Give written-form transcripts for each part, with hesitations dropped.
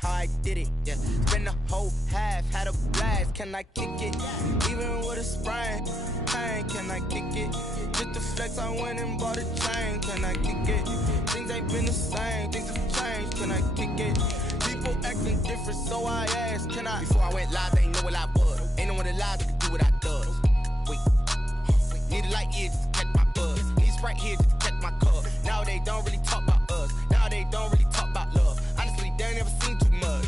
how I did it. Yeah, spend the whole half, had a blast. Can I kick it? Even with a sprain, pain, can I kick it? Just the flex, I went and bought a chain. Can I kick it? Things ain't been the same, things have changed. Can I kick it? People acting different, so I asked, can I? Before I went live, they ain't know what I was. Ain't no one alive that could do what I does. Wait, need a light here just to catch my buzz. Need Sprite here just to catch my cup. Now they don't really talk about us. Now they don't really talk about love. Honestly, they ain't never seen too much.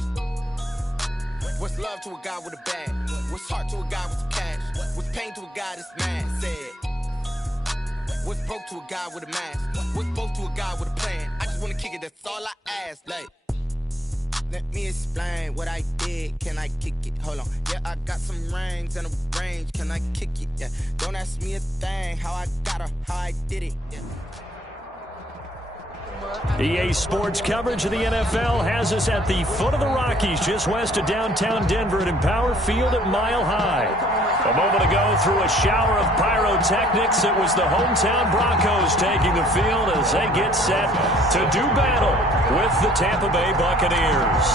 What's love to a guy with a bag? What's heart to a guy with some cash? What's pain to a guy that's mad? Said. What's broke to a guy with a mask? What's both to a guy with a plan? I just wanna kick it, that's all I ask. Like, let me explain what I did. Can I kick it? Hold on. Yeah, I got some rings and a range. Can I kick it? Yeah. Don't ask me a thing. How I got her, how I did it. Yeah. EA Sports coverage of the NFL has us at the foot of the Rockies, just west of downtown Denver at Empower Field at Mile High. A moment ago, through a shower of pyrotechnics, it was the hometown Broncos taking the field as they get set to do battle with the Tampa Bay Buccaneers.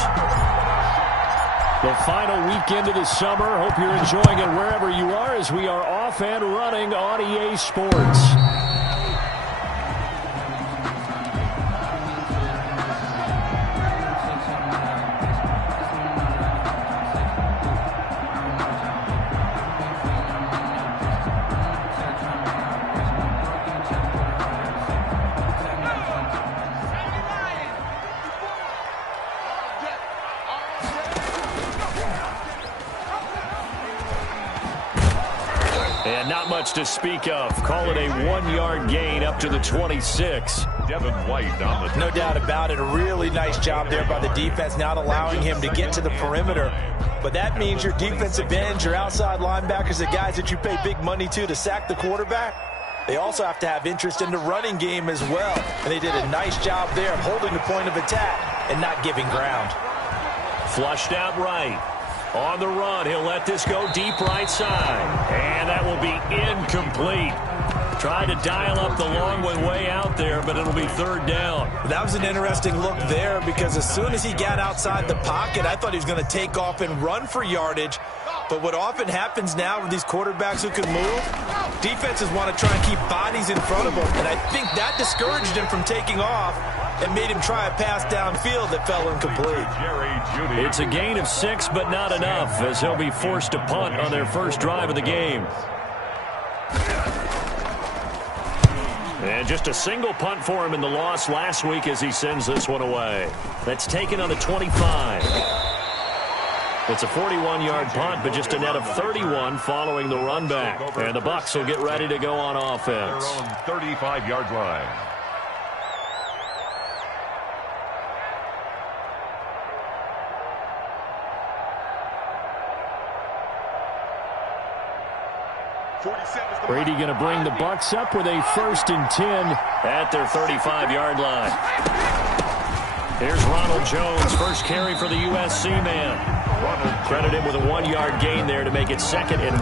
The final weekend of the summer. Hope you're enjoying it wherever you are as we are off and running on EA Sports. And not much to speak of. Call it a 1-yard gain up to the 26. Devin White on the... No doubt about it. A really nice job there by the defense, not allowing him to get to the perimeter. But that means your defensive ends, your outside linebackers, the guys that you pay big money to sack the quarterback, they also have to have interest in the running game as well. And they did a nice job there of holding the point of attack and not giving ground. Flushed out right. On the run, he'll let this go deep right side. And that will be incomplete. Tried to dial up the long one way out there, but it'll be third down. That was an interesting look there because as soon as he got outside the pocket, I thought he was going to take off and run for yardage. But what often happens now with these quarterbacks who can move, defenses want to try and keep bodies in front of them. And I think that discouraged him from taking off and made him try a pass downfield that fell incomplete. It's a gain of 6, but not enough, as he'll be forced to punt on their first drive of the game. And just a single punt for him in the loss last week as he sends this one away. That's taken on the 25. It's a 41-yard punt, but just a net of 31 following the run back. And the Bucs will get ready to go on offense. Their own 35-yard line. Brady going to bring the Bucs up with a 1st and 10 at their 35-yard line. Here's Ronald Jones, first carry for the USC man. Credit him with a 1-yard gain there to make it 2nd and 9.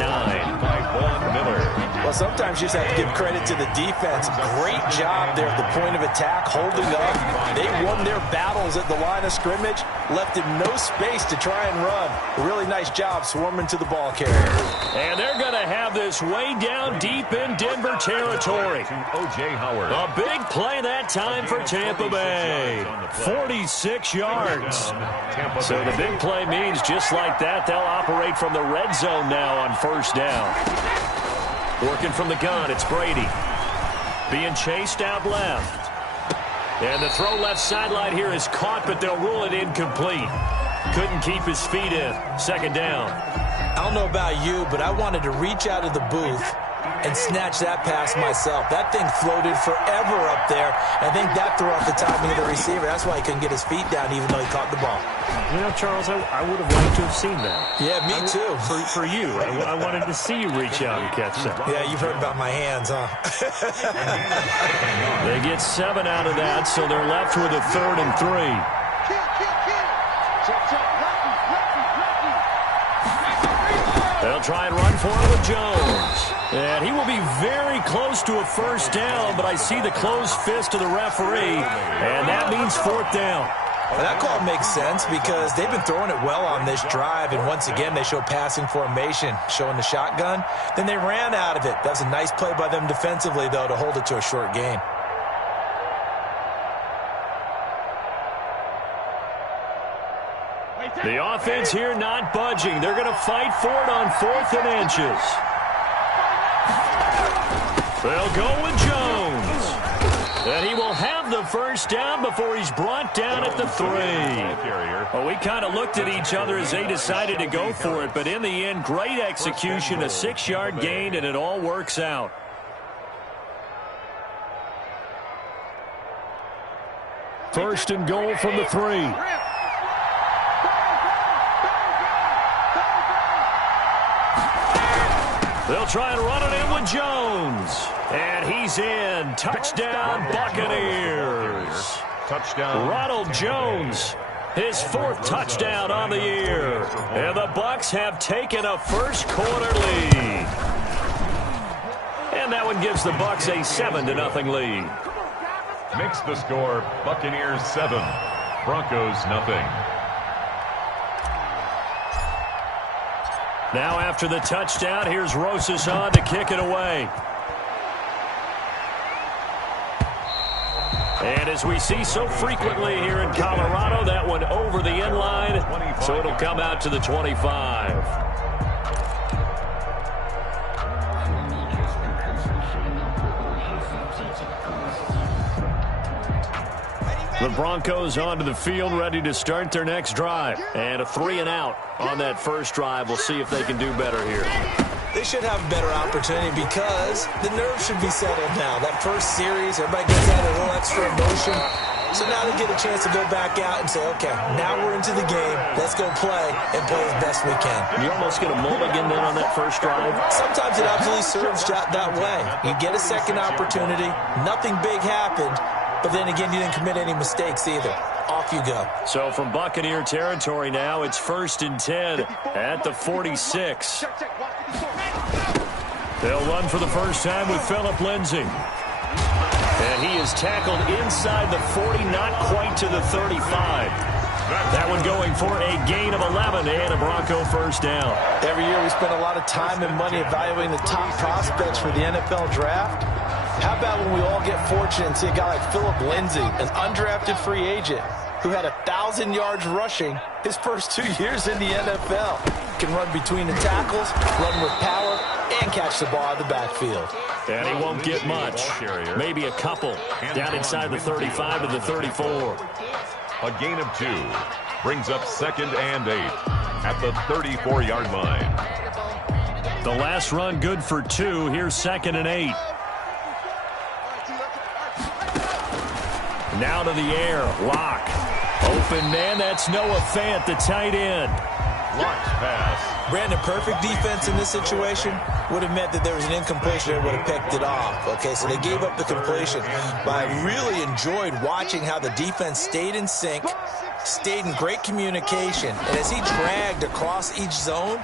By Vaughn Miller. Well, sometimes you just have to give credit to the defense. Great job there at the point of attack, holding up. They won their battles at the line of scrimmage, left him no space to try and run. A really nice job swarming to the ball carrier. And they're going to have this way down deep in Denver territory. To O.J. Howard. A big play that time for Tampa Bay. 46 yards. So the big play means just like that, they'll operate from the red zone now on first down. Working from the gun, it's Brady. Being chased out left. And the throw left sideline here is caught, but they'll rule it incomplete. Couldn't keep his feet in. 2nd down. I don't know about you, but I wanted to reach out of the booth and snatch that pass myself. That thing floated forever up there. I think that threw off the timing of the receiver. That's why he couldn't get his feet down even though he caught the ball. You know, Charles, I would have liked to have seen that. Yeah, me too. For you. I wanted to see you reach out and catch that. Yeah, you've heard about my hands, huh? They get 7 out of that, so they're left with a 3rd and 3. They'll try and run for it with Jones. And he will be very close to a first down, but I see the closed fist of the referee, and that means 4th down. And that call makes sense because they've been throwing it well on this drive, and once again they show passing formation, showing the shotgun. Then they ran out of it. That was a nice play by them defensively, though, to hold it to a short gain. The offense here not budging. They're going to fight for it on 4th and inches. They'll go with Jones. And he will have the first down before he's brought down at the 3. Well, we kind of looked at each other as they decided to go for it, but in the end, great execution, a 6-yard gain, and it all works out. First and goal from the 3. They'll try and run it in with Jones. And he's in. Touchdown, Buccaneers. Touchdown. Ronald Jones, his 4th touchdown on the year. And the Bucs have taken a first-quarter lead. And that one gives the Bucs a 7-0 lead. Makes the score Buccaneers 7, Broncos nothing. Now after the touchdown, here's Rosas on to kick it away. And as we see so frequently here in Colorado, that one over the end line, so it'll come out to the 25. The Broncos onto the field, ready to start their next drive. And a 3-and-out on that first drive. We'll see if they can do better here. They should have a better opportunity because the nerves should be settled now. That first series, everybody gets out a little extra emotion. So now they get a chance to go back out and say, okay, now we're into the game. Let's go play and play as best we can. You almost get a mulligan then on that first drive. Sometimes it absolutely serves that way. You get a second opportunity. Nothing big happened. But then again, you didn't commit any mistakes either. Off you go. So from Buccaneer territory now, it's 1st and 10 at the 46. They'll run for the first time with Phillip Lindsay. And he is tackled inside the 40, not quite to the 35. That one going for a gain of 11 and a Bronco first down. Every year we spend a lot of time and money evaluating the top prospects for the NFL draft. How about when we all get fortunate and see a guy like Phillip Lindsay, an undrafted free agent who had 1,000 yards rushing his first 2 years in the NFL. Can run between the tackles, run with power, and catch the ball out of the backfield. And he won't get much. Maybe a couple. Down inside the 35 to the 34. A gain of 2 brings up 2nd and 8 at the 34-yard line. The last run good for 2. Here's 2nd and 8. Now to the air. Lock. Open man. That's Noah Fant, the tight end. Locked pass. Brandon, perfect defense in this situation would have meant that there was an incompletion and would have picked it off. Okay, so they gave up the completion. But I really enjoyed watching how the defense stayed in sync, stayed in great communication. And as he dragged across each zone,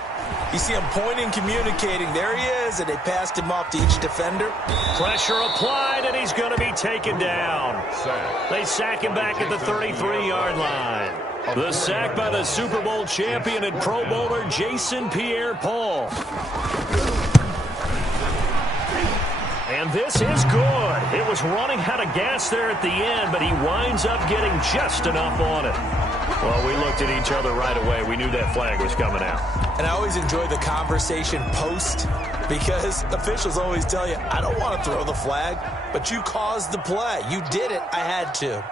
you see him pointing, communicating. There he is, and they passed him off to each defender. Pressure applied, and he's going to be taken down. They sack him back at the 33-yard line. The sack by the Super Bowl champion and Pro Bowler Jason Pierre-Paul. And this is good. It was running out of gas there at the end, but he winds up getting just enough on it. Well, we looked at each other right away. We knew that flag was coming out. And I always enjoy the conversation post because officials always tell you, I don't want to throw the flag, but you caused the play. You did it. I had to.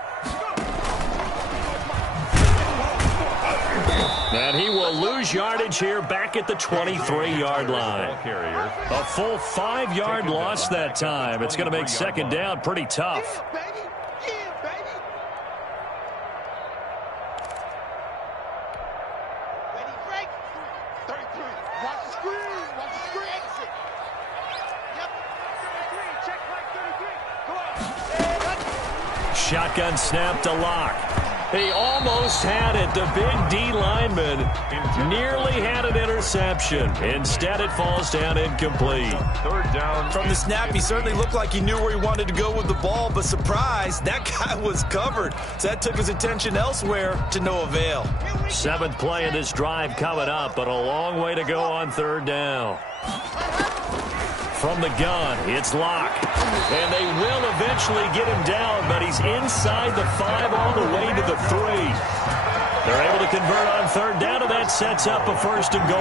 And he will lose yardage here back at the 23-yard line. A full 5-yard loss that time. It's going to make 2nd down pretty tough. Shotgun snap to Lock. He almost had it. The big D lineman nearly had an interception. Instead, it falls down incomplete. Third down. From the snap, he certainly looked like he knew where he wanted to go with the ball, but surprise, that guy was covered. So that took his attention elsewhere to no avail. 7th play of this drive coming up, but a long way to go on 3rd down. From the gun, it's Locke. And they will eventually get him down, but he's inside the 5 all the way to the 3. They're able to convert on 3rd down, and that sets up a 1st and goal.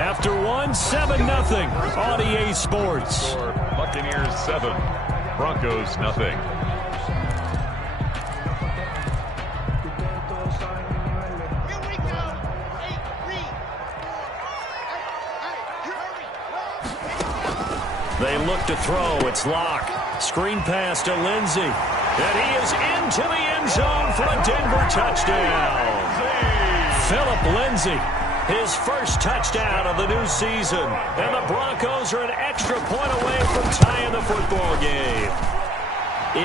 After 1, 7-0 on EA Sports. Buccaneers 7, Broncos nothing. They look to throw. It's Locke. Screen pass to Lindsey. And he is into the end zone for a Denver touchdown. Philip Lindsey, his first touchdown of the new season. And the Broncos are an extra point away from tying the football game.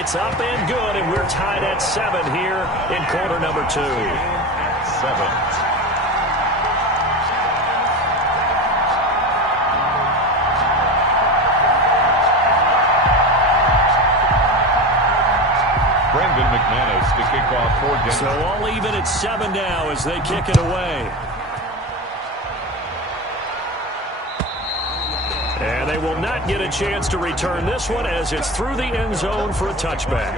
It's up and good, and we're tied at 7 here in quarter number 2. 7. McManus to kick off for Denver. So all even at 7 now as they kick it away. And they will not get a chance to return this one as it's through the end zone for a touchback.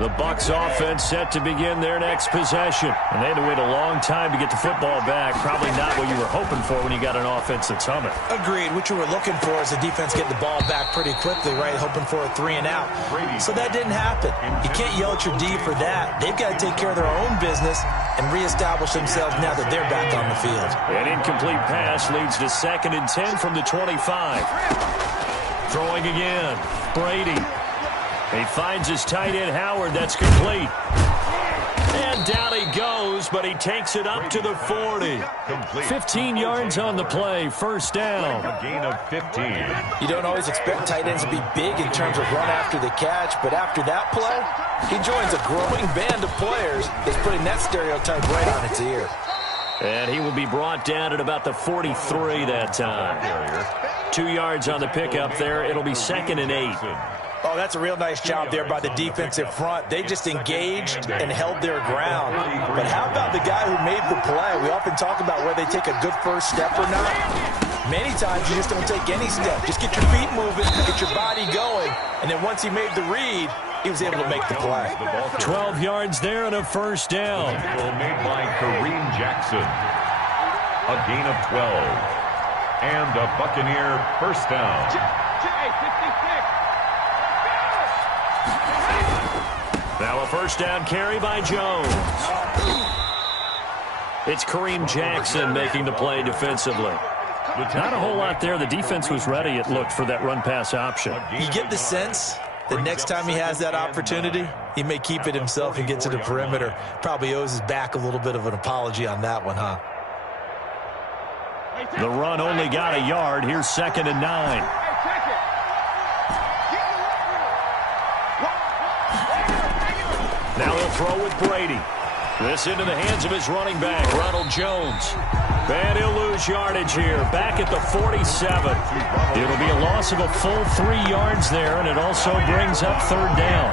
The Bucs offense set to begin their next possession. And they had to wait a long time to get the football back. Probably not what you were hoping for when you got an offense that's humming. Agreed. What you were looking for is the defense getting the ball back pretty quickly, right? Hoping for a 3 and out. So that didn't happen. You can't yell at your D for that. They've got to take care of their own business and reestablish themselves now that they're back on the field. An incomplete pass leads to 2nd and 10 from the 25. Throwing again. Brady. He finds his tight end, Howard. That's complete. And down he goes, but he takes it up to the 40. 15 yards on the play, 1st down. A gain of 15. You don't always expect tight ends to be big in terms of run after the catch, but after that play, he joins a growing band of players that's putting that stereotype right on its ear. And he will be brought down at about the 43 that time. 2 yards on the pickup there. It'll be 2nd and 8. Oh, that's a real nice job there by the defensive front. They just engaged and held their ground. But how about the guy who made the play? We often talk about whether they take a good first step or not. Many times you just don't take any step. Just get your feet moving, get your body going. And then once he made the read, he was able to make the play. 12 yards there and a 1st down. Made by Kareem Jackson. A gain of 12. And a Buccaneer 1st down. Now a 1st down carry by Jones. It's Kareem Jackson making the play defensively. Not a whole lot there. The defense was ready, it looked, for that run-pass option. You get the sense that next time he has that opportunity, he may keep it himself and get to the perimeter. Probably owes his back a little bit of an apology on that one, huh? The run only got a yard. Here's 2nd and 9. Now he'll throw with Brady. This into the hands of his running back, Ronald Jones. And he'll lose yardage here, back at the 47. It'll be a loss of a full 3 yards there, and it also brings up 3rd down.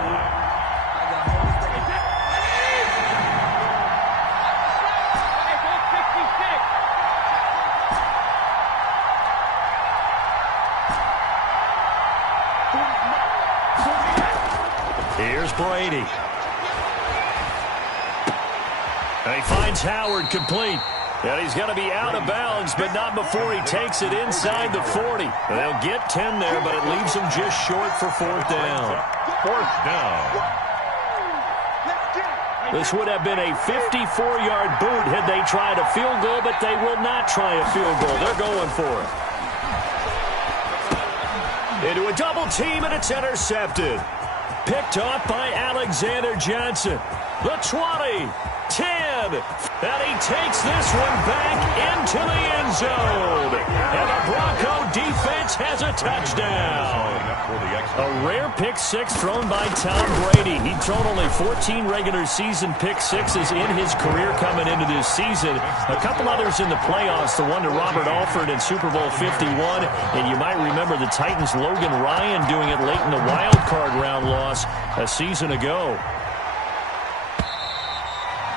Here's Brady. And he finds Howard complete. And he's going to be out of bounds, but not before he takes it inside the 40. They'll get 10 there, but it leaves them just short for 4th down. 4th down. This would have been a 54-yard boot had they tried a field goal, but they will not try a field goal. They're going for it. Into a double team, and it's intercepted. Picked off by Alexander Johnson. The 20, 10, and he takes this one back into the end zone. And the Bronco defense has a touchdown. A rare pick six thrown by Tom Brady. He'd thrown only 14 regular season pick sixes in his career coming into this season. A couple others in the playoffs, the one to Robert Alford in Super Bowl 51. And you might remember the Titans' Logan Ryan doing it late in the wild card round loss a season ago.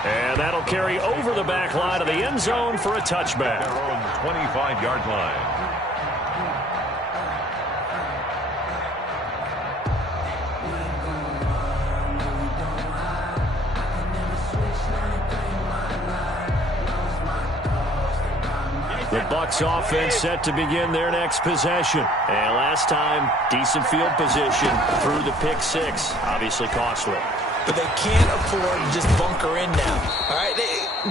And that'll carry over the back line of the end zone for a touchback. Their own 25-yard line. The Bucs offense set to begin their next possession. And last time, decent field position through the pick six. Obviously costly. But they can't afford to just bunker in now. All right,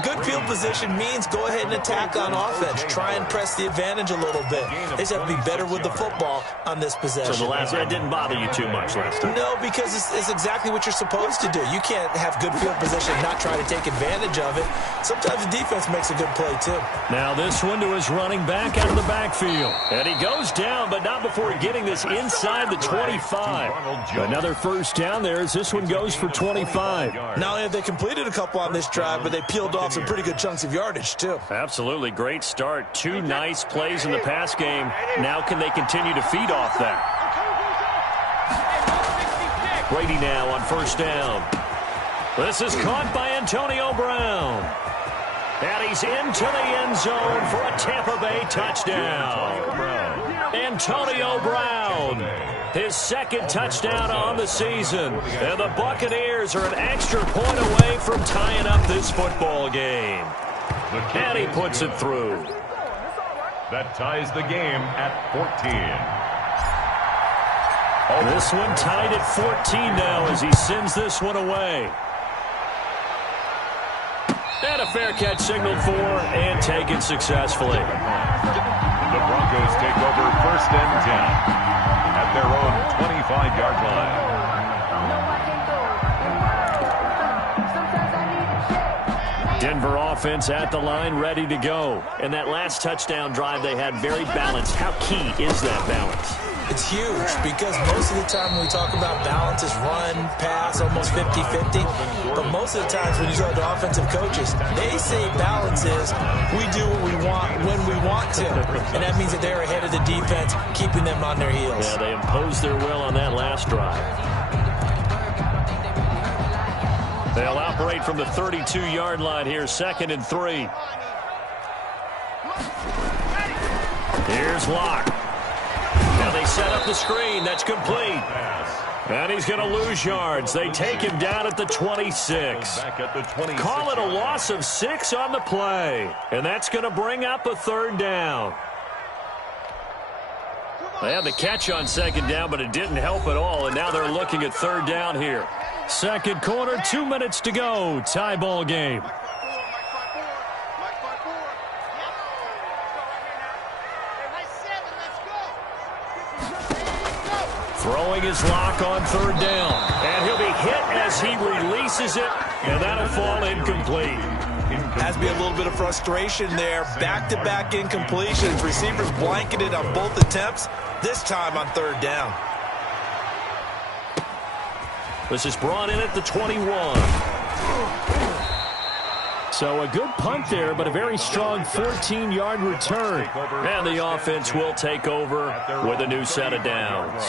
good field position means go ahead and attack on offense. Try and press the advantage a little bit. They just have to be better with the football on this possession. So that didn't bother you too much last time? No, because it's exactly what you're supposed to do. You can't have good field position and not try to take advantage of it. Sometimes the defense makes a good play, too. Now this one to his running back out of the backfield. And he goes down, but not before getting this inside the 25. Another first down there as this one goes for 25. Not only have they completed a couple on this drive, but they peeled off some pretty good chunks of yardage, too. Absolutely. Great start. Two nice plays in the pass game. Now can they continue to feed off that? Brady now on first down. This is caught by Antonio Brown. And he's into the end zone for a Tampa Bay touchdown. Antonio Brown, his second touchdown on the season. And the Buccaneers are an extra point away from tying up this football game. And he puts it through. That ties the game at 14. This one tied at 14 now as he sends this one away. And a fair catch signaled for and taken successfully. The Broncos take over first and 10 at their own 25-yard line. Denver offense at the line, ready to go. And that last touchdown drive they had very balanced. How key is that balance? It's huge because most of the time when we talk about balance is run, pass, almost 50-50. But most of the times when you talk to offensive coaches, they say balance is we do what we want when we want to. And that means that they're ahead of the defense, keeping them on their heels. Yeah, they imposed their will on that last drive. They'll operate from the 32-yard line here, 2nd and 3. Here's Locke. Now they set up the screen. That's complete. And he's going to lose yards. They take him down at the 26. Call it a loss of 6 on the play. And that's going to bring up a 3rd down. They had the catch on 2nd down, but it didn't help at all. And now they're looking at 3rd down here. Second quarter, 2 minutes to go. Tie ball game. Throwing his Lock on 3rd down. And he'll be hit as he releases it. And that'll fall incomplete. Has to be a little bit of frustration there. Back-to-back incompletions. Receivers blanketed on both attempts. This time on 3rd down. This is brought in at the 21. So a good punt there, but a very strong 14-yard return. And the offense will take over with a new set of downs.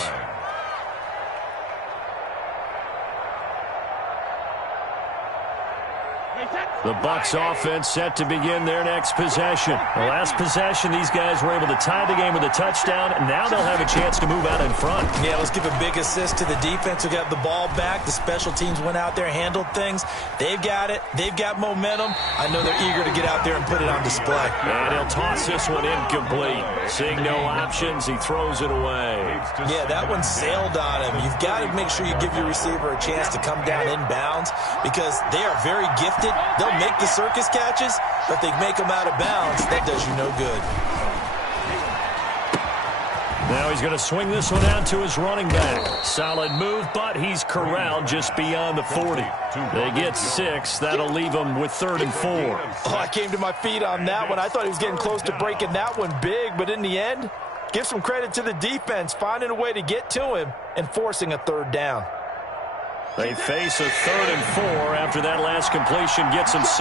The Bucs offense set to begin their next possession. The last possession, these guys were able to tie the game with a touchdown, and now they'll have a chance to move out in front. Yeah, let's give a big assist to the defense who got the ball back. The special teams went out there, handled things. They've got it. They've got momentum. I know they're eager to get out there and put it on display. And he'll toss this one incomplete. Seeing no options, he throws it away. Yeah, that one sailed on him. You've got to make sure you give your receiver a chance to come down inbounds because they are very gifted. They'll make the circus catches, but they make them out of bounds. That does you no good. Now he's going to swing this one out to his running back. Solid move, but he's corralled just beyond the 40. They get 6. That'll leave him with 3rd and 4. Oh, I came to my feet on that one. I thought he was getting close to breaking that one big, but in the end, give some credit to the defense, finding a way to get to him and forcing a 3rd down. They face a 3rd and 4 after that last completion gets him 6.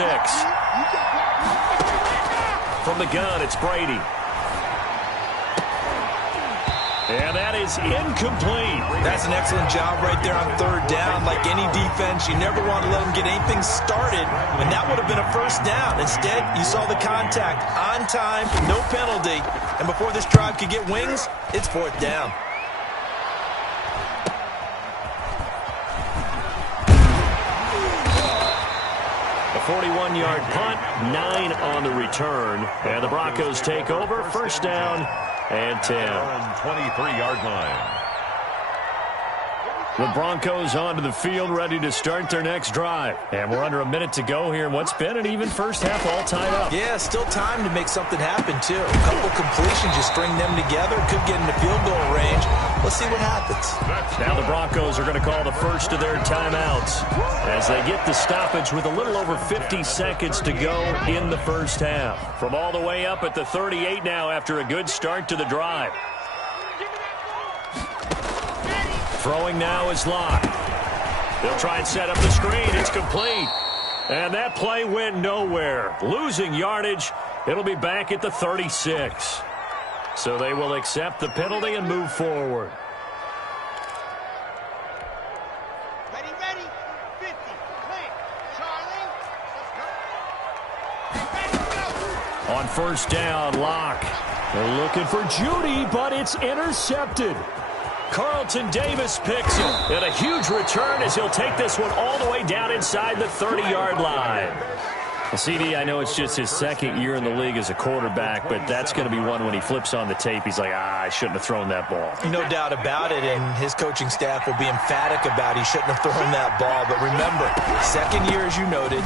From the gun, it's Brady. And that is incomplete. That's an excellent job right there on 3rd down. Like any defense, you never want to let them get anything started, and that would have been a 1st down. Instead, you saw the contact on time, no penalty, and before this drive could get wings, it's 4th down. A 41-yard punt, 9 on the return, and the Broncos take over. 1st down and 10. 23-yard line. The Broncos onto the field, ready to start their next drive. And we're under a minute to go here in what's been an even first half, all tied up. Yeah, still time to make something happen, too. A couple completions, you string them together, could get into field goal range. Let's see what happens. Now the Broncos are going to call the first of their timeouts as they get the stoppage with a little over 50 seconds to go in the first half. From all the way up at the 38 now after a good start to the drive. Throwing now is Locke. They'll try and set up the screen. It's complete. And that play went nowhere. Losing yardage. It'll be back at the 36. So they will accept the penalty and move forward. Ready, 50. Clear. Charlie, let's go. On 1st down, Locke. They're looking for Judy, but it's intercepted. Carlton Davis picks him. And a huge return as he'll take this one all the way down inside the 30-yard line. Well, CD, I know it's just his 2nd year in the league as a quarterback, but that's going to be one when he flips on the tape. He's like, I shouldn't have thrown that ball. No doubt about it, and his coaching staff will be emphatic about he shouldn't have thrown that ball. But remember, 2nd year, as you noted,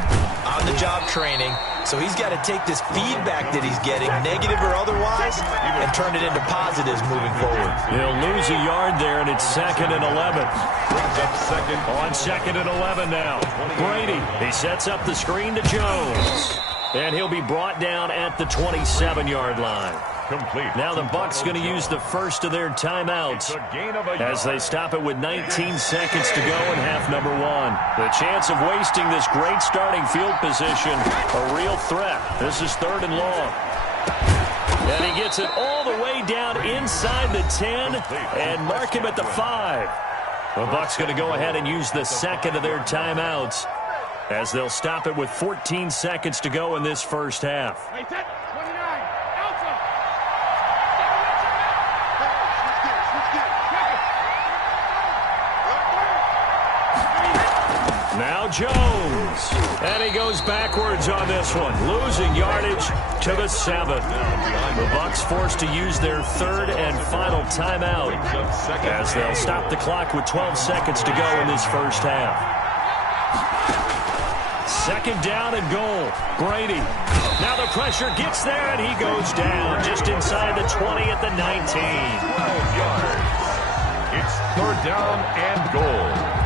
on-the-job training. So he's got to take this feedback that he's getting, negative or otherwise, and turn it into positives moving forward. He'll lose a yard there, and it's 2nd and 11. Brings up 2nd. On 2nd and 11 now. Brady, he sets up the screen to Jones. And he'll be brought down at the 27-yard line. Complete. Now the Bucs going to use the first of their timeouts as they stop it with 19 seconds to go in half number 1. The chance of wasting this great starting field position, a real threat. This is 3rd and long. And he gets it all the way down inside the 10 and mark him at the 5. The Bucs going to go ahead and use the 2nd of their timeouts as they'll stop it with 14 seconds to go in this first half. Now Jones. And he goes backwards on this one, losing yardage to the 7. The Bucs forced to use their 3rd and final timeout as they'll stop the clock with 12 seconds to go in this first half. 2nd down and goal. Brady. Now the pressure gets there, and he goes down just inside the 20 at the 19. 12 yards. It's 3rd down and goal.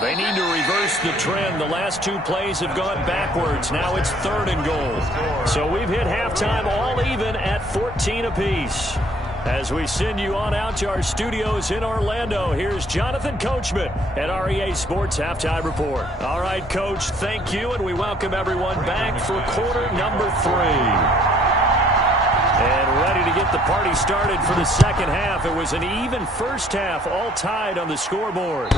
They need to reverse the trend. The last 2 plays have gone backwards. Now it's 3rd and goal. So we've hit halftime all even at 14 apiece. As we send you on out to our studios in Orlando, here's Jonathan Coachman at REA Sports Halftime Report. All right, Coach, thank you, and we welcome everyone back for quarter number 3. And ready to get the party started for the second half. It was an even first half, all tied on the scoreboard.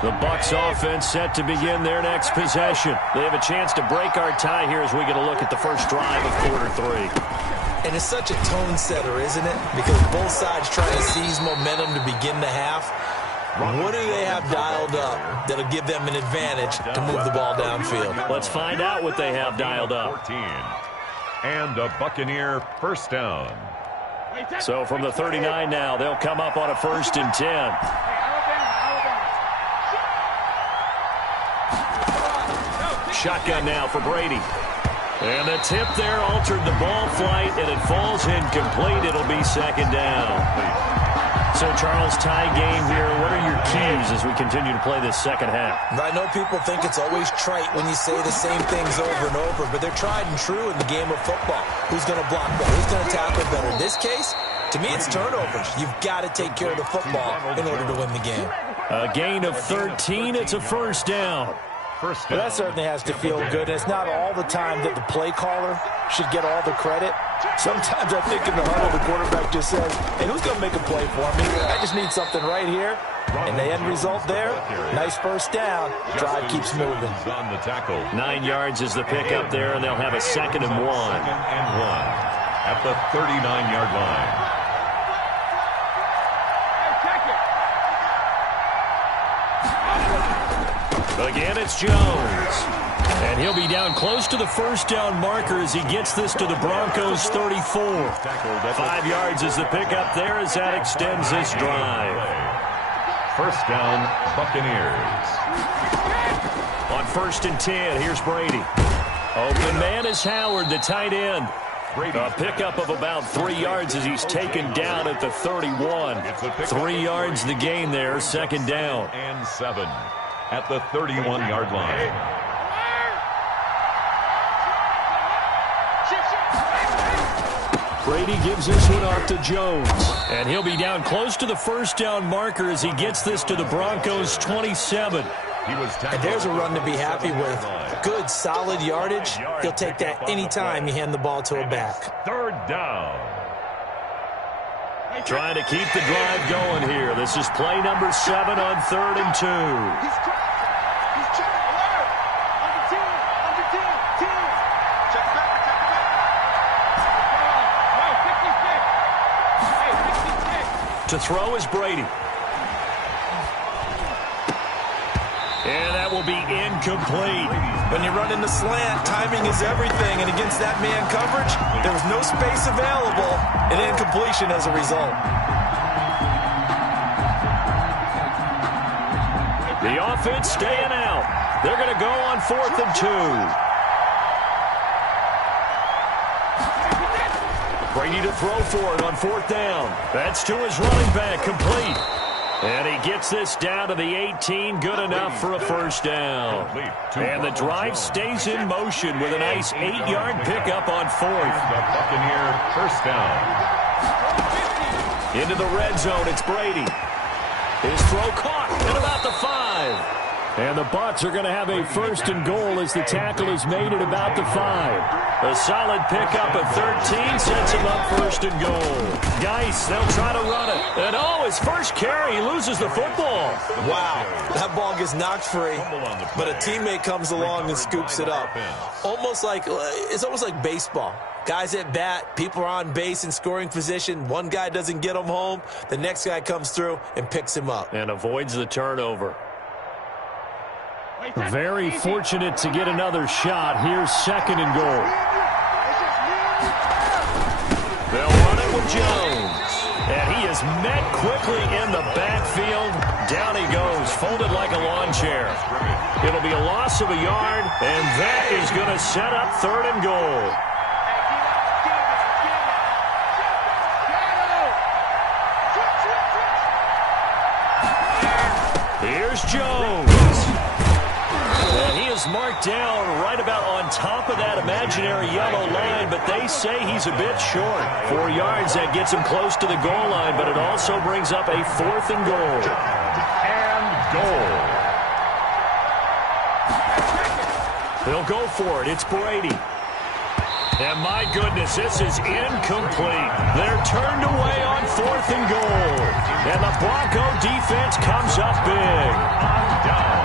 The Bucs offense set to begin their next possession. They have a chance to break our tie here as we get a look at the first drive of quarter 3. And it's such a tone setter, isn't it? Because both sides trying to seize momentum to begin the half. What do they have dialed up that'll give them an advantage to move the ball downfield? Let's find out what they have dialed up. 14. And a Buccaneer first down. So from the 39 now, they'll come up on a 1st and 10. Shotgun now for Brady. And the tip there altered the ball flight, and it falls incomplete. It'll be 2nd down. So, Charles, tie game here. What are your keys as we continue to play this second half? I know people think it's always trite when you say the same things over and over, but they're tried and true in the game of football. Who's going to block better? Who's going to tackle better? In this case, to me, it's turnovers. You've got to take care of the football in order to win the game. A gain of 13. It's a 1st down. Well, that certainly has to feel good. And it's not all the time that the play caller should get all the credit. Sometimes I think in the huddle, the quarterback just says, hey, who's going to make a play for me? I just need something right here. And the end result there, nice 1st down. Drive keeps moving. 9 yards is the pickup there, and they'll have a 2nd and 1. At the 39-yard line. Again, it's Jones. And he'll be down close to the 1st down marker as he gets this to the Broncos' 34. 5 yards is the pickup there as that extends this drive. 1st down, Buccaneers. On 1st and 10, here's Brady. Open man is Howard, the tight end. A pickup of about 3 yards as he's taken down at the 31. 3 yards the gain there, 2nd down. And 7 at the 31-yard line. Brady gives this one off to Jones. And he'll be down close to the 1st down marker as he gets this to the Broncos' 27. And there's a run to be happy with. Good, solid yardage. He'll take that anytime you hand the ball to a back. 3rd down. Trying to keep the drive going here. This is play number 7 on 3rd and 2. To throw is Brady. And that will be incomplete. When you run in the slant, timing is everything. And against that man coverage, there was no space available. And incompletion as a result. The offense staying out. They're going to go on 4th and 2. Brady to throw for it on 4th down. That's to his running back, complete. And he gets this down to the 18, good enough for a 1st down. And the drive stays in motion with a nice 8-yard pickup on 4th. The Buccaneer 1st down. Into the red zone, it's Brady. His throw caught at about the 5. And the Bucs are going to have a 1st and goal as the tackle is made at about the 5. A solid pickup of 13 sets him up 1st and goal. Geis, they'll try to run it. And his first carry, he loses the football. Wow, that ball gets knocked free, but a teammate comes along and scoops it up. It's almost like baseball. Guys at bat, people are on base in scoring position. One guy doesn't get him home. The next guy comes through and picks him up. And avoids the turnover. Very fortunate to get another shot. Here's 2nd and goal. They'll run it with Jones. And he is met quickly in the backfield. Down he goes, folded like a lawn chair. It'll be a loss of a yard, and that is going to set up 3rd and goal. Here's Jones. And he is marked down right about on top of that imaginary yellow line, but they say he's a bit short. 4 yards, that gets him close to the goal line, but it also brings up a 4th and goal. And goal. They'll go for it. It's Brady. And my goodness, this is incomplete. They're turned away on 4th and goal. And the Bronco defense comes up big. Down.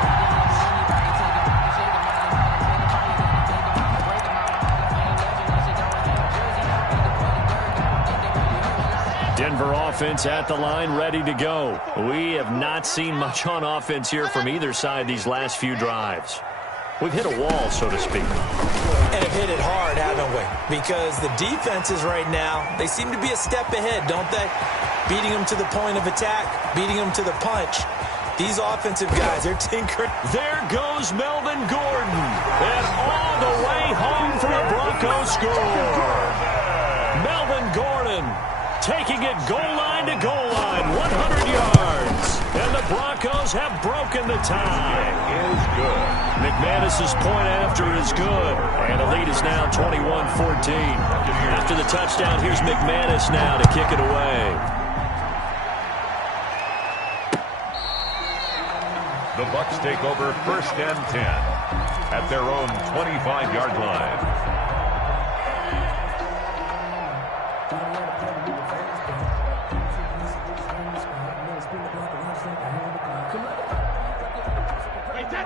Denver offense at the line, ready to go. We have not seen much on offense here from either side these last few drives. we've hit a wall, so to speak. And have hit it hard, haven't we? Because the defenses right now, they seem to be a step ahead, don't they? Beating them to the point of attack, beating them to the punch. These offensive guys, they're tinkering. There goes Melvin Gordon. And all the way home for a Broncos score. Melvin Gordon taking it goal line to goal line, 100 yards. And the Broncos have broken the tie. Is good. McManus's point after is good. And the lead is now 21-14. After the touchdown, here's McManus now to kick it away. The Bucs take over 1st and 10 at their own 25-yard line.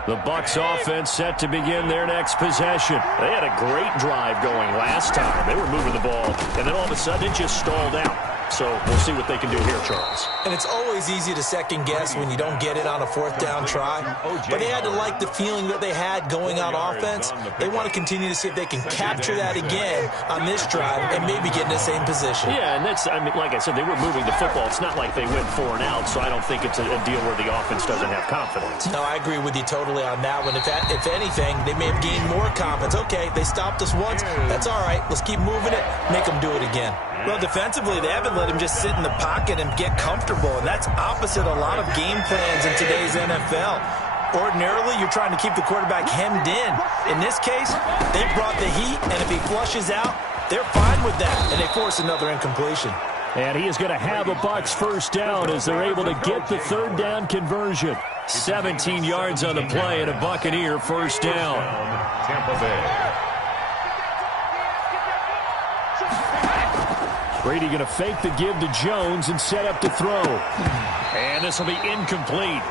The Bucs offense set to begin their next possession. They had a great drive going last time. They were moving the ball, and then all of a sudden it just stalled out. So we'll see what they can do here, Charles. And it's always easy to second guess when you don't get it on a 4th down try. But they had to like the feeling that they had going on offense. They want to continue to see if they can capture that again on this drive and maybe get in the same position. Yeah, and that's, I mean, like I said, they were moving the football. It's not like they went 4 and out, so I don't think it's a deal where the offense doesn't have confidence. No, I agree with you totally on that one. If anything, they may have gained more confidence. Okay, they stopped us once. That's all right. Let's keep moving it. Make them do it again. Well, defensively, they haven't let him just sit in the pocket and get comfortable, and that's opposite a lot of game plans in today's NFL. Ordinarily, you're trying to keep the quarterback hemmed in. In this case, they brought the heat, and if he flushes out, they're fine with that, and they force another incompletion. And he is going to have a Bucs 1st down as they're able to get the 3rd down conversion. 17 yards on the play and a Buccaneer 1st down. Tampa Bay. Brady going to fake the give to Jones and set up to throw. And this will be incomplete.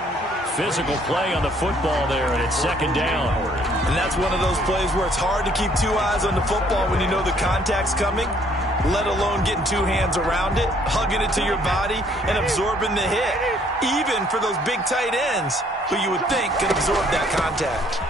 Physical play on the football there, and it's 2nd down. And that's one of those plays where it's hard to keep 2 eyes on the football when you know the contact's coming, let alone getting 2 hands around it, hugging it to your body, and absorbing the hit. Even for those big tight ends who you would think could absorb that contact.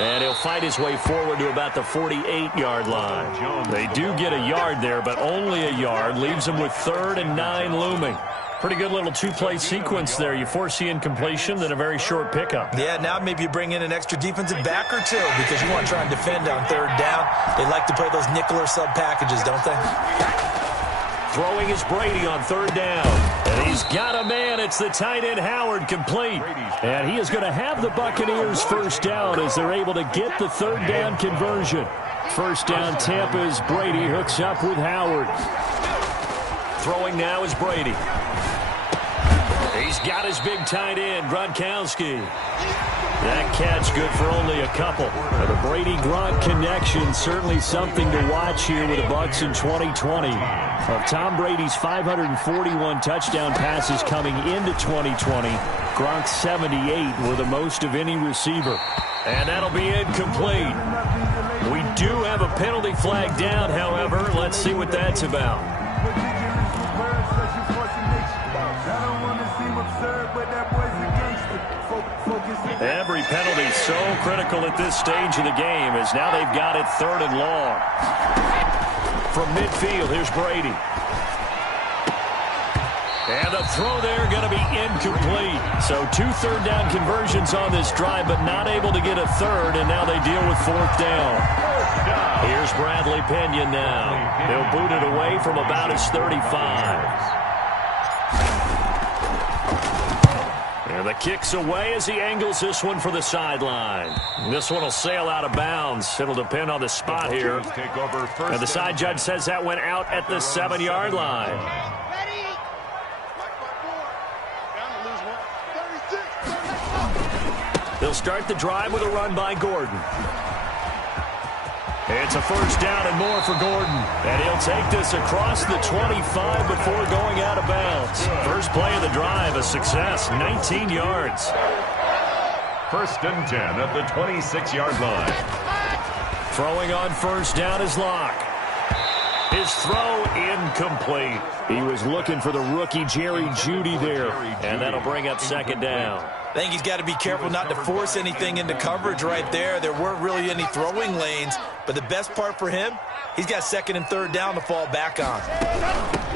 And he'll fight his way forward to about the 48-yard line. They do get a yard there, but only a yard. Leaves them with 3rd and 9 looming. Pretty good little 2-play sequence there. You force the incompletion, then a very short pickup. Yeah, now maybe you bring in an extra defensive back or 2 because you want to try and defend on 3rd down. They like to play those nickel or sub packages, don't they? Throwing is Brady on 3rd down. And he's got a man. It's the tight end Howard complete. And he is going to have the Buccaneers 1st down as they're able to get the 3rd down conversion. 1st down Tampa as Brady hooks up with Howard. Throwing now is Brady. He's got his big tight end, Gronkowski. That catch good for only a couple. The Brady-Gronk connection, certainly something to watch here with the Bucs in 2020. Of Tom Brady's 541 touchdown passes coming into 2020, Gronk's 78 were the most of any receiver. And that'll be incomplete. We do have a penalty flag down, however. Let's see what that's about. Every penalty so critical at this stage of the game as now they've got it 3rd and long. From midfield, here's Brady. And the throw there going to be incomplete. So 2 3rd down conversions on this drive, but not able to get a 3rd, and now they deal with 4th down. Here's Bradley Pinion now. He'll boot it away from about his 35. And the kick's away as he angles this one for the sideline. This one will sail out of bounds. It'll depend on the spot here. And the side judge says that went out at the 7-yard line. They'll start the drive with a run by Gordon. It's a 1st down and more for Gordon. And he'll take this across the 25 before going out of bounds. First play of the drive, a success, 19 yards. 1st and 10 at the 26-yard line. Throwing on 1st down is Locke. His throw incomplete. He was looking for the rookie Jerry Jeudy there. And that'll bring up 2nd down. I think he's got to be careful not to force anything into coverage right there. There weren't really any throwing lanes, but the best part for him, he's got second and third down to fall back on.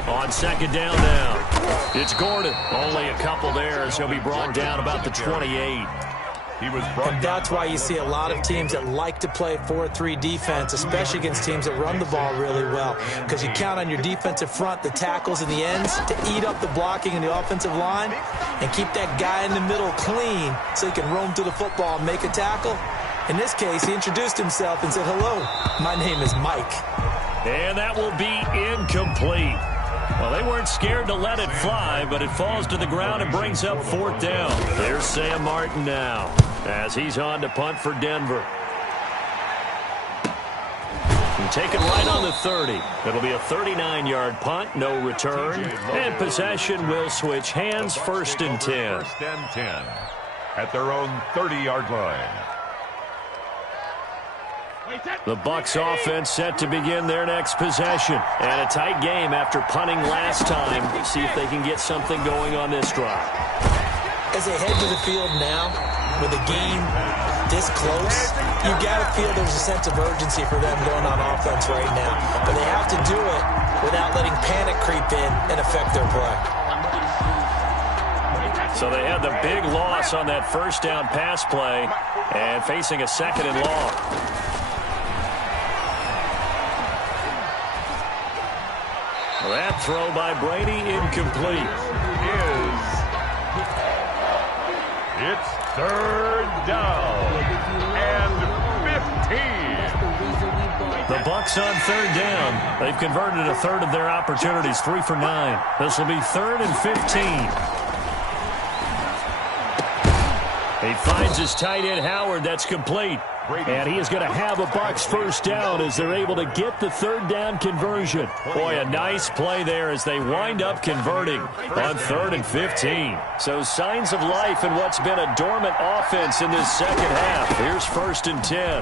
On second down now, it's Gordon. Only a couple there, so he'll be brought down about the 28. And that's why you see a lot of teams that like to play 4-3 defense, especially against teams that run the ball really well, because you count on your defensive front, the tackles and the ends, to eat up the blocking in the offensive line and keep that guy in the middle clean so he can roam through the football and make a tackle. In this case, he introduced himself and said, "Hello, my name is Mike." And that will be incomplete. Well, they weren't scared to let it fly, but it falls to the ground and brings up fourth down. There's Sam Martin now as he's on to punt for Denver. And take it right on the 30. It'll be a 39-yard punt, no return. And possession will switch hands, first and 10. First and 10 at their own 30-yard line. The Bucs offense set to begin their next possession. And a tight game after punting last time. See if they can get something going on this drive. As they head to the field now, with a game this close, you've got to feel there's a sense of urgency for them going on offense right now. But they have to do it without letting panic creep in and affect their play. So they had the big loss on that first down pass play and facing a second and long. That throw by Brady incomplete. It's third down and 15. The Bucs on third down. They've converted a third of their opportunities, 3 for 9. This will be third and 15. He finds his tight end Howard. That's complete. And he is going to have a Bucs first down as they're able to get the third down conversion. Boy, a nice play there as they wind up converting on third and 15. So signs of life in what's been a dormant offense in this second half. Here's first and 10.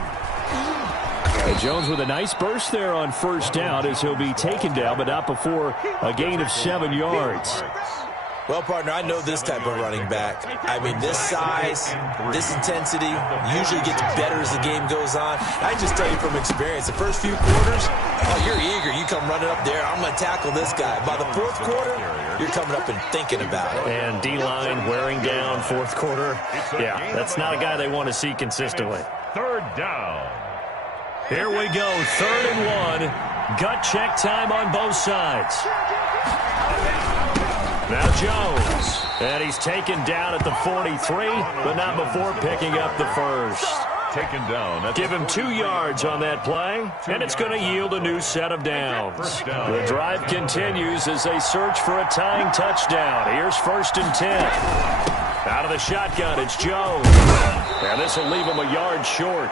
And Jones with a nice burst there on first down as he'll be taken down, but not before a gain of 7 yards. Well, partner, I know this type of running back. I mean, this size, this intensity usually gets better as the game goes on. I just tell you from experience, the first few quarters, oh, you're eager. You come running up there, I'm going to tackle this guy. By the fourth quarter, you're coming up and thinking about it. And D-line wearing down fourth quarter. Yeah, that's not a guy they want to see consistently. Third down. Here we go, third and 1. Gut check time on both sides. Now Jones, and he's taken down at the 43, but not before picking up the first. Taken down. Give him 2 yards on that play, and it's going to yield a new set of downs. The drive continues as they search for a tying touchdown. Here's first and 10. Out of the shotgun, it's Jones. And this will leave him a yard short.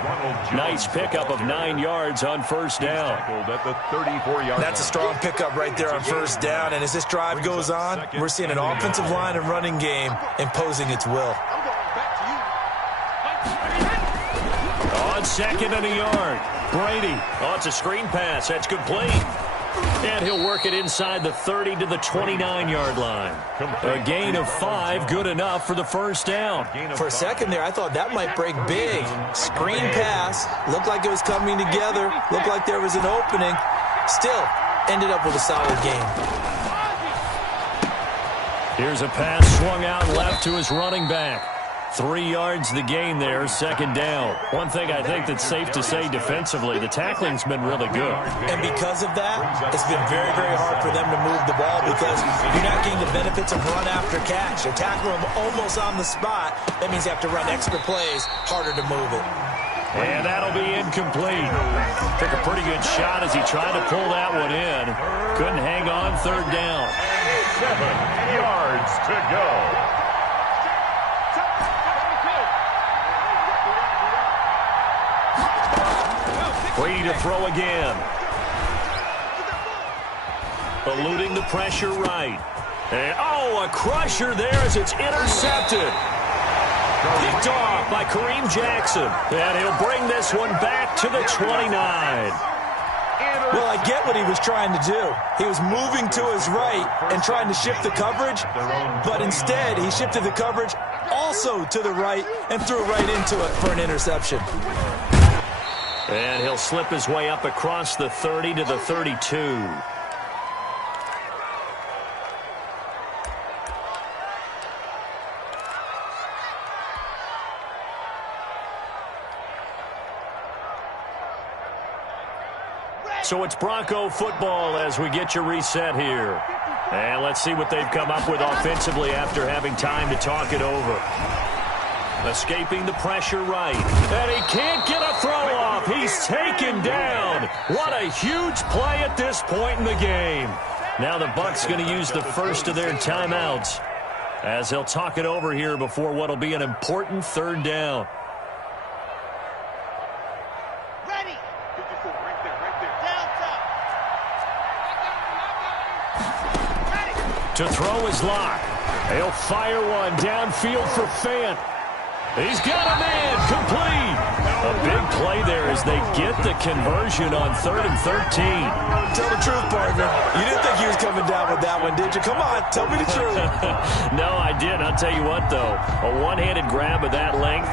Nice pickup of 9 yards on first down. At the 34-yard That's a strong pickup right there on first down. And as this drive goes on, we're seeing an offensive line and running game imposing its will. On second and a yard, Brady. Oh, it's a screen pass. That's complete. And he'll work it inside the 30 to the 29-yard line. A gain of 5, good enough for the first down. For a second there, I thought that might break big. Screen pass, looked like it was coming together, looked like there was an opening. Still, ended up with a solid game. Here's a pass swung out left to his running back. 3 yards the gain there, second down. One thing I think that's safe to say defensively, the tackling's been really good. And because of that, it's been very, very hard for them to move the ball because you're not getting the benefits of run after catch. You're tackling them almost on the spot. That means you have to run extra plays, harder to move it. And that'll be incomplete. Took a pretty good shot as he tried to pull that one in. Couldn't hang on, third down. 7 yards to go. Free to throw again. Eluding the pressure right. And, oh, a crusher there as it's intercepted. Picked off by Kareem Jackson. And he'll bring this one back to the 29. Well, I get what he was trying to do. He was moving to his right and trying to shift the coverage, but instead he shifted the coverage all also to the right and threw right into it for an interception. And he'll slip his way up across the 30 to the 32. So it's Bronco football as we get you reset here. And let's see what they've come up with offensively after having time to talk it over. Escaping the pressure right. And he can't get a throw off. He's taken down. What a huge play at this point in the game. Now the Bucs going to use the first of their timeouts as they'll talk it over here before what will be an important third down. To throw his lock. He'll fire one downfield for Fant. He's got a man complete. A big play there as they get the conversion on 3rd and 13. Tell the truth, partner. You didn't think he was coming down with that one, did you? Come on, tell me the truth. No, I didn't. I'll tell you what, though. A one-handed grab of that length.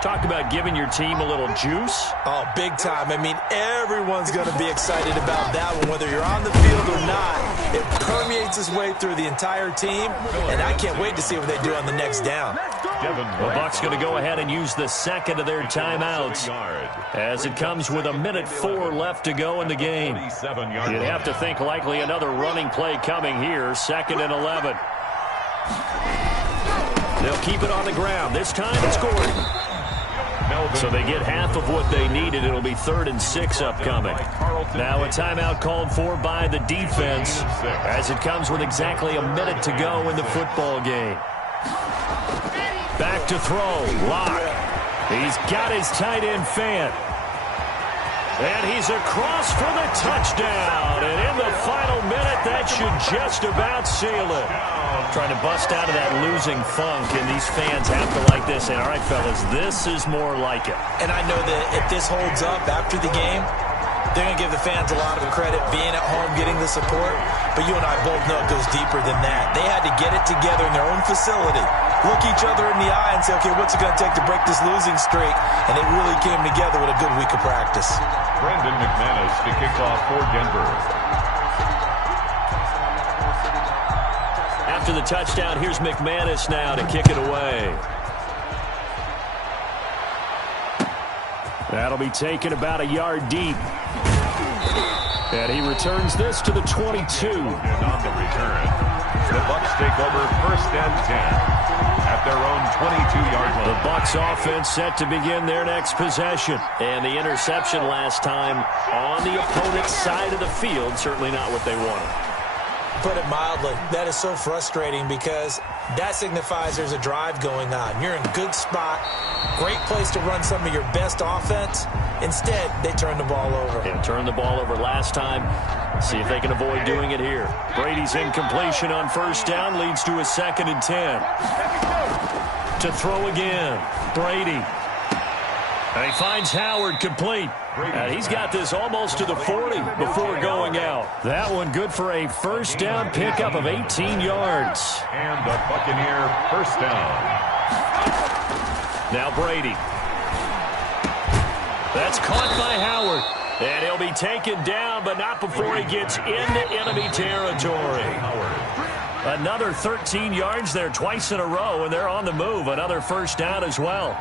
Talk about giving your team a little juice. Oh, big time. I mean, everyone's going to be excited about that one, whether you're on the field or not. It permeates its way through the entire team, and I can't wait to see what they do on the next down. The Bucs going to go ahead and use the second of their timeouts as it comes with 1:04 left to go in the game. You'd have to think likely another running play coming here, 2nd and 11. They'll keep it on the ground. This time it's Gordon. So they get half of what they needed. It'll be 3rd and 6 upcoming. Now a timeout called for by the defense as it comes with exactly a minute to go in the football game. Back to throw. Lock. He's got his tight end Fant. And he's across for the touchdown. And in the final minute, that should just about seal it. Trying to bust out of that losing funk, and these fans have to like this. And all right, fellas, this is more like it. And I know that if this holds up after the game, they're going to give the fans a lot of credit being at home, getting the support. But you and I both know it goes deeper than that. They had to get it together in their own facility, look each other in the eye and say, okay, what's it going to take to break this losing streak? And they really came together with a good week of practice. Brandon McManus to kick off for Denver. After the touchdown, here's McManus now to kick it away. That'll be taken about a yard deep. And he returns this to the 22. And on the return, the Bucs take over 1st and 10 at their own 22-yard line. The Bucs offense set to begin their next possession. And the interception last time on the opponent's side of the field, certainly not what they wanted. Put it mildly, that is so frustrating because that signifies there's a drive going on. You're in a good spot, great place to run some of your best offense. Instead, they turn the ball over. And turned the ball over last time. See if they can avoid doing it here. Brady's incompletion on 1st down leads to a 2nd and 10. To throw again, Brady. And he finds Howard complete. And he's got this almost to the 40 before going out. That one good for a 1st down pickup of 18 yards. And the Buccaneer 1st down. Now Brady. That's caught by Howard. And he'll be taken down, but not before he gets into enemy territory. Another 13 yards there twice in a row, and they're on the move. Another 1st down as well.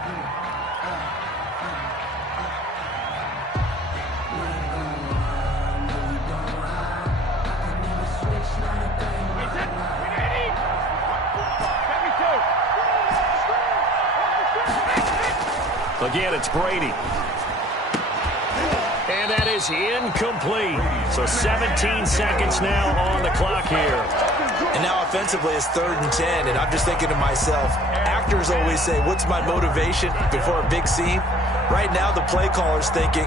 Again, it's Brady. And that is incomplete. So 17 seconds now on the clock here. And now offensively it's 3rd and 10. And I'm just thinking to myself, actors always say, what's my motivation before a big scene? Right now the play caller's thinking,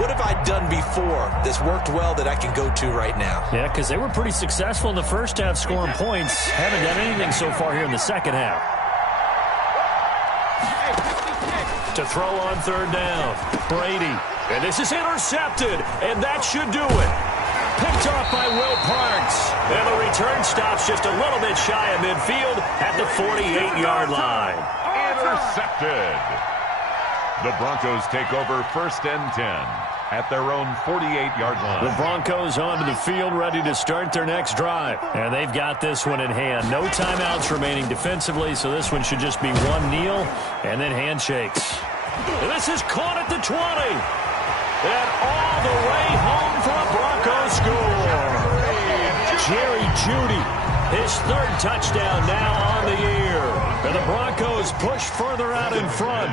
what have I done before that's worked well that I can go to right now? Yeah, because they were pretty successful in the 1st half scoring points. Haven't done anything so far here in the 2nd half. To throw on 3rd down, Brady. And this is intercepted, and that should do it. Picked off by Will Parks. And the return stops just a little bit shy of midfield at the 48-yard line. Intercepted. The Broncos take over 1st and 10 at their own 48-yard line. The Broncos onto the field, ready to start their next drive. And they've got this one in hand. No timeouts remaining defensively, so this one should just be one kneel and then handshakes. And this is caught at the 20. And all the way home for a Broncos score. Jerry Jeudy, his 3rd touchdown now on the year. And the Broncos push further out in front.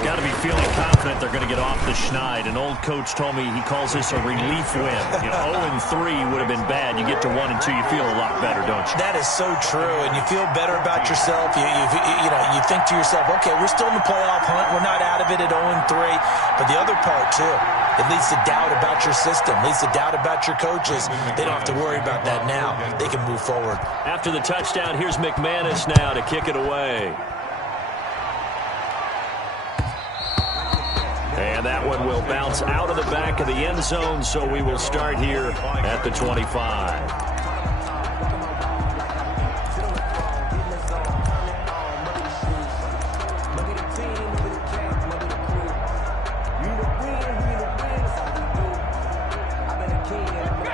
Got to be feeling confident they're going to get off the schneid. An old coach told me he calls this a relief win. 0-3 would have been bad. You get to 1-2, you feel a lot better, don't you? That is so true, and you feel better about yourself. You think to yourself, okay, we're still in the playoff hunt. We're not out of it at 0-3. But the other part, too, it leads to doubt about your system, leads to doubt about your coaches. They don't have to worry about that now. They can move forward. After the touchdown, here's McManus now to kick it away. And that one will bounce out of the back of the end zone, so we will start here at the 25.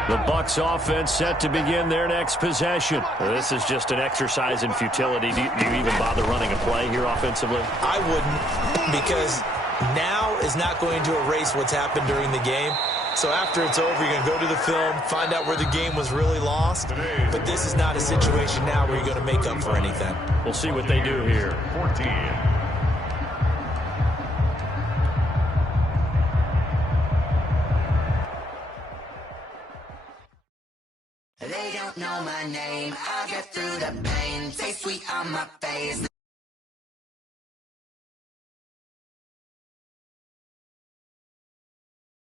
The Bucs offense set to begin their next possession. This is just an exercise in futility. Do you even bother running a play here offensively? I wouldn't, because now is not going to erase what's happened during the game. So after it's over, you're going to go to the film, find out where the game was really lost. But this is not a situation now where you're going to make up for anything. We'll see what they do here. 14. They don't know my name. I get through the pain. Taste sweet on my face.